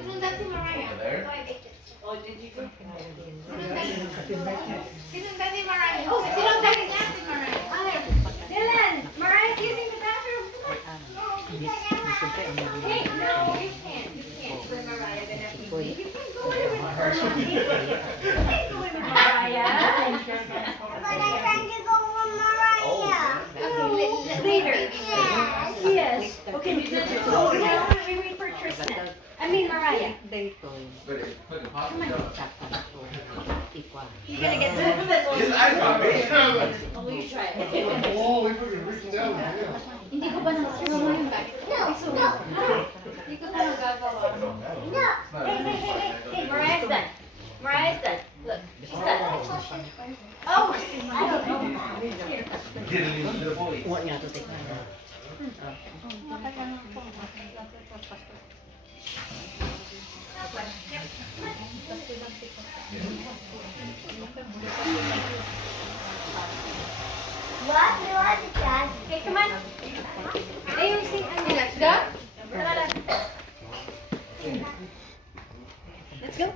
Sinundan si Mariah. Sinundan ni Mariah. Oh, sinundan niya si Mariah. Dylan, Mariah's using the bathroom. Hey, no, you can't. You can't. With Mariah, then have to go. You can't go in with Mariah. You can't go in with Mariah. But I'm trying to go with Mariah. Later. Yes. Okay, we wait for Tristan. I mean Mariah. He's gonna get His eyes got big. Oh, you try it. Oh, we put it written down. Yeah. Hindi ko pa nasa mo yung bag. Hindi ko pa nagagawa. No. Hey, Mariah's done. Mariah's done. Look, she's done. Oh, I don't know. Here. What niya to take na? What? We want to try. Okay, come on. Hey, you sing. Let's go. Let's go. Let's go.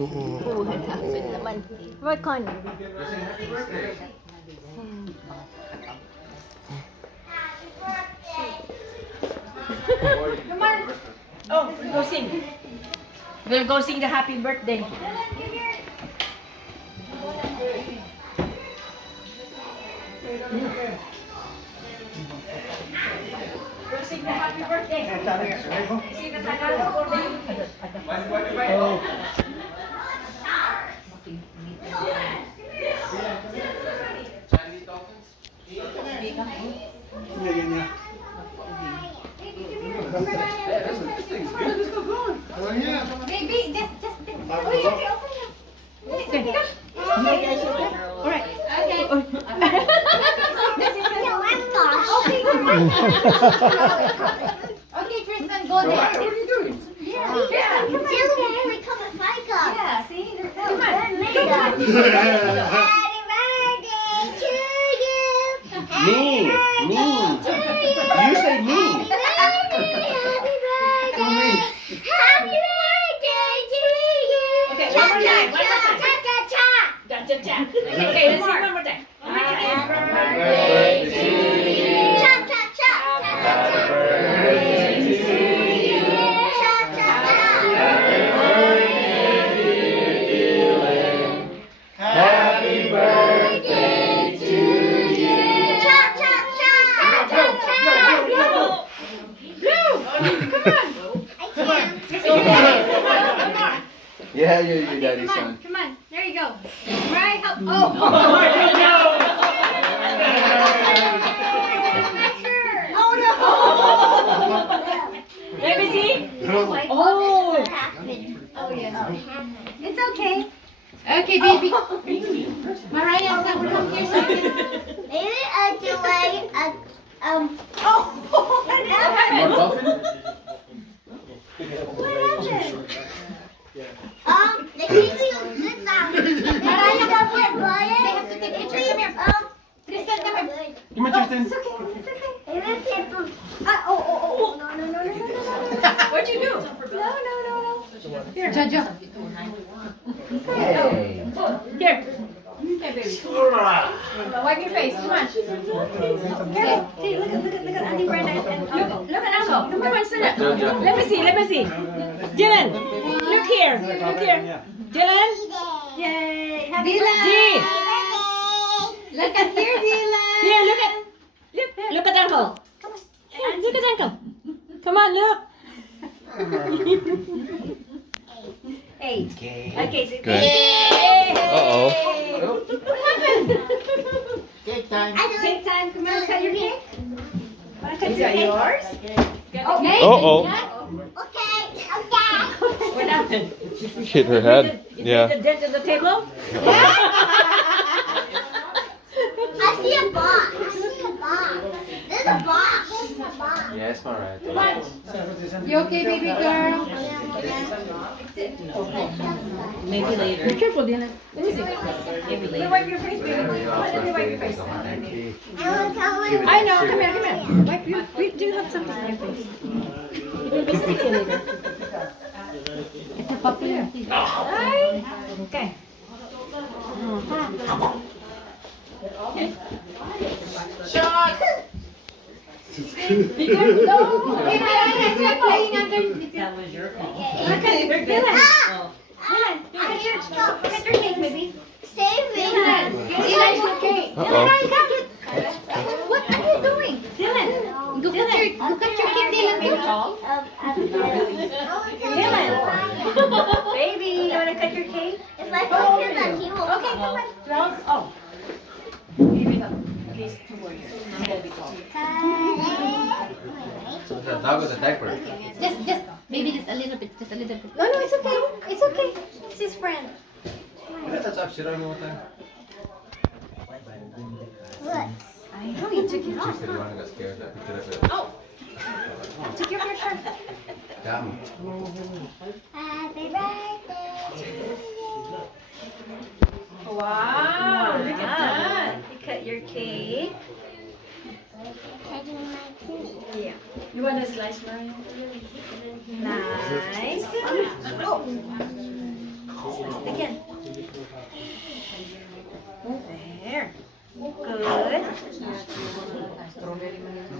Oh, hanapin naman. What con? Come on. Oh, we'll go sing. We'll go sing the happy birthday. We'll sing the happy birthday. Sing the Tagalog birthday. Oh. Oh, yeah. Baby, just. Oh, you can open it. All right. Okay. No, I'm gosh. Okay, okay, Tristan, go there. What are you doing? Yeah. Come on. We come and fight us. Yeah, see? Come on. Happy birthday to you. Me. You say me. Happy birthday. Happy birthday to you. Okay, one more time. One more time. Cha-cha-cha. Cha-cha-cha. Okay, let's sing one more time. Happy birthday to you. Cha-cha-cha. Happy birthday to you. Cha-cha-cha. Happy birthday to you. Cha-cha-cha. Cha-cha-cha. Blue! Come on. I can't. One more. Yeah, you're your daddy's Come on, son. come on. There you go. Right, help. Oh. Oh no. Let me see. Oh. Oh yeah. It's okay. Okay, baby. Mariah, come here so I can. Maybe I'll do Oh. What More happened? dolphin? What happened? the kids will sit down. Mariah, come here. They They have to take pictures. Come here. Tristan, come here. Come on, Tristan. It's okay. It's okay. Maybe people. Oh. No. What'd you do? No. Here, Jojo. Hey. Here. Okay, baby. Wipe your face. Come on. Here. Hey, look at Auntie Brenda and look at Uncle. Come on, sit up. Let me see. Dylan, look here. Dylan. Yay. Happy birthday. Look at here, Dylan. Here, look at Uncle. Look at Uncle. Come on, look. Hey. Okay. So Good. Uh-oh. What happened? Cake time. Cake time. Come on, cut your cake. Wanna cut your cake? Yours? Okay. Uh-oh. Okay. What happened? Hit her head. You Yeah. made a dent in the table? I see a box. There's a box. Yeah, Yes, Mariah. You okay, baby girl? Maybe later. Be careful, Dylan. Let me see. Maybe Let me later. wipe your face, baby. Let me wipe your face. I will come with I know. Come here, come here. Wipe your. Do you have something on your face? It will be sticky later. It's a puppy. Ay. Okay. Shot. Be good. No. Hey, I'm playing under. That was your call. Look at Dylan. Oh. Dylan, look at your cake, baby. Save it. Dylan, Dylan, your cake. Uh-oh. What are you doing? Dylan, go cut your cake, Dylan. Dylan. Baby, you wanna cut your cake? If I put him that, he will Okay, come on. Oh. Here we go. Please, 2 more here. I'm gonna be tall. The dog with the diaper. Just, maybe just a little bit. No, it's okay. It's okay. It's his friend. That's a dog shit on me one time. Look. I know, you took it She off. said you wanna get scared. I picked it up. Oh. Took your shirt. Damn. Happy birthday to you. Wow, look at that. You cut your cake. Cutting my cake. Yeah. You want a slice, Mariah? Nice. Oh. Again. There. Good.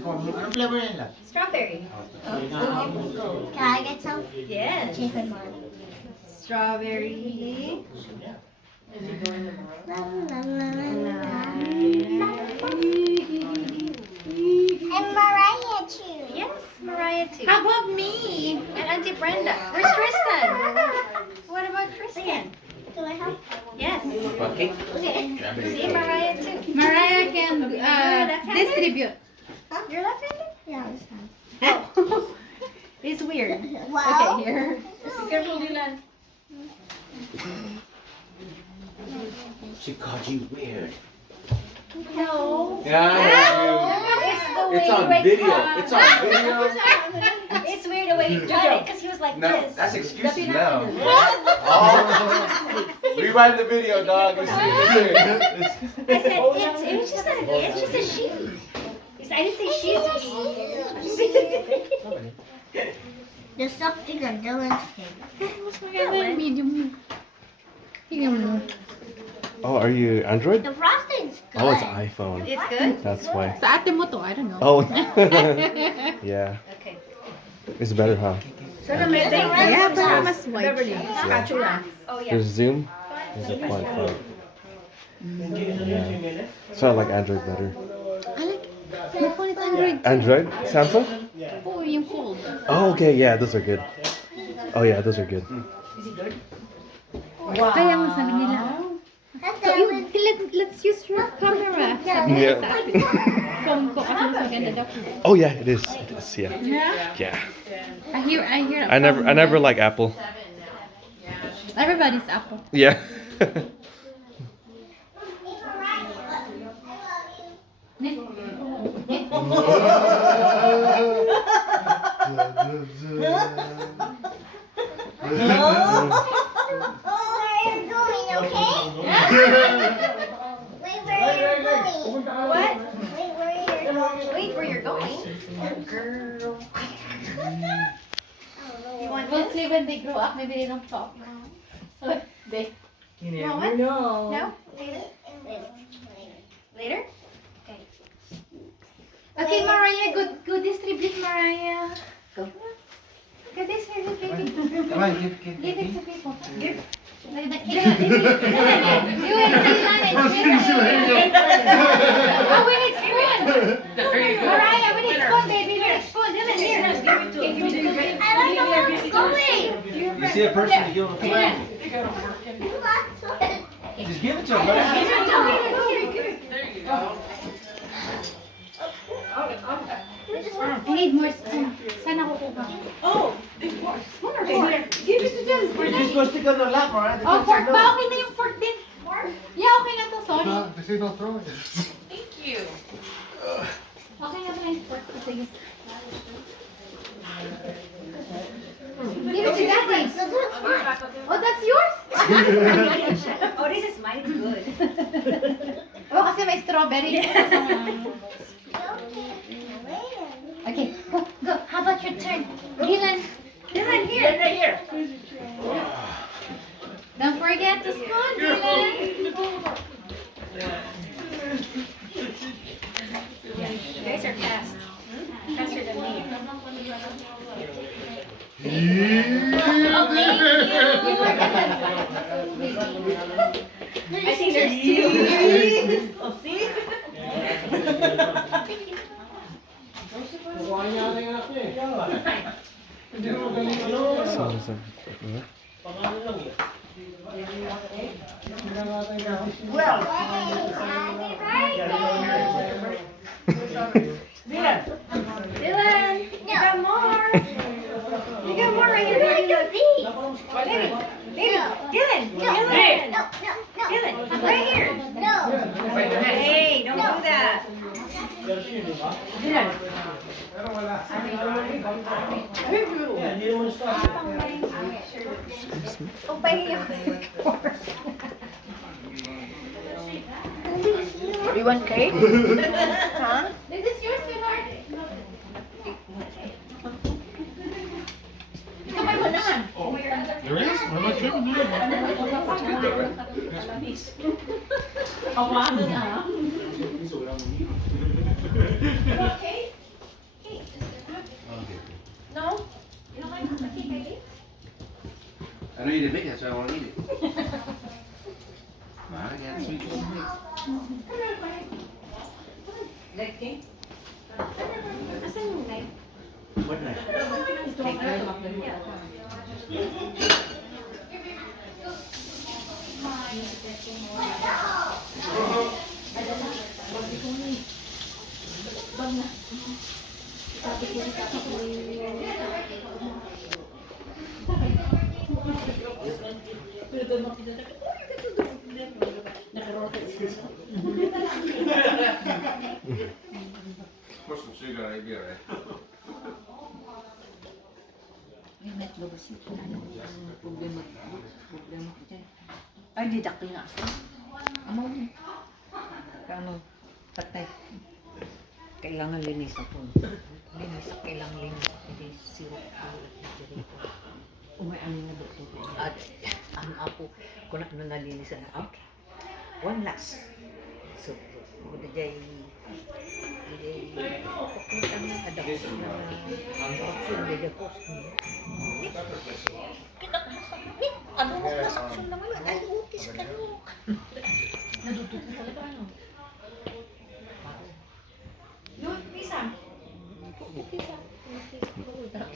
Anong flavor nila? Strawberry. Can I get some? Yes. Chicken one. Strawberry. And Mariah too. Yes, Mariah too. How about me? And Auntie Brenda. Where's Tristan? What about Tristan? Do I have? Yes. Okay. Okay. See Mariah too. Mariah can distribute. You're left-handed? Yeah, this one. Oh. It's weird. Wow. Okay, here. Be careful, Dylan. She called you weird. No. Yeah, It's the way it's on you wake video. up. It's on video. It's weird the way you cut it because he was like No, this. that's excuses The now. pinaka- Oh. Rewind the video, dog. Let's see. I said it's just a sheep. I didn't say sheep. There's something on Dylan's cake. Medium. Tingnan mo. Oh, are you Android? The frosting's good. Oh, it's iPhone. It's good? That's why. Sa ate mo to, I don't know. Oh. Yeah. Okay. It's better, huh? So na may thing. Yeah, para mas white. Beverly. Spatula. Oh yeah. There's Zoom. There's a 0.5. Yeah. So I like Android better. I like, my phone is Android. Android? Samsung? Oh, yung fold. Oh, okay. Yeah, those are good. Oh, yeah, those are good. Wow. Kaya nga sabi nila, That's let's use your camera. Sabi Yeah. nila sa akin. Phone ko kasi mas maganda daw. Oh, yeah, it is. It is. Yeah. Yeah? Yeah. I hear. I never like Apple. Everybody's Apple. Yeah. where you're going, okay? Wait, where you're going. What? Wait, where you're going. Wait where you're going. Girl. You want We'll this? see when they grow up. Maybe they don't talk. They. You want one? No. No? Later? Later? Okay. Okay, Mariah, good distribute, Mariah. Go. Good this here, good baby. Come on, give. Give it to people. Give. Like that. You will see Oh, when it's spoon. Mariah, when it's spoon, baby, when it's spoon. Dylan, here. I don't know where it's going. You see a person, you give him a Dylan. Just give it to him, brother. I need more spoon. Sana kukuha. Give it to them. You're just gonna stick on the lap, alright? Oh, fork ba? Okay na yung fork din. Yeah, okay na to. Sorry. Kasi no throw it. Okay na pala yung fork. Sige. Oh, this is mine. It's good. Oh, kasi may strawberry. Okay, go, go. How about your turn? Dylan. Dylan, here. Right here. Don't forget to spoon, Dylan. You guys are fast. Faster than me. I think there's two. Oh, see? Kukuha niya ata yung anak niya eh. Hindi naman galing ano. Pangalan lang eh. Hindi naman ata yung anak niya. Dylan, you got more. You got more right here. Baby, Dylan, Dylan. Dylan, right here. Hey, don't do that. Dylan. Pero wala. Yeah, hindi naman stop. You want cake? Huh? This is yours, sweetheart. Kamay mo naman. There is? What am I tripping there? Okay? No? You don't like the cake I ate? I know you didn't make it, so I won't eat it. I got sweet. Like cake? Asan yung knife? What knife? Put some sugar on it, be alright. Ay, didakti na ako. Ano? Patay. Kailangan linis ako. Linis, kailangan linis. Hindi sirop. Umay ano na doktor. At ang ako, kung ano nalinis na ako. One last. So, kung jay ang adaptation na option de post niya. Ano mo sa option na ngayon? Ay, utis ka no. Nadudugo talaga ano. Yun, pisa.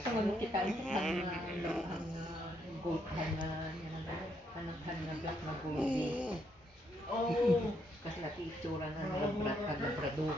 Sa mga tikan ang gold ang black na gold. Oh. Kasi lati itsura na ng brat ka na brado.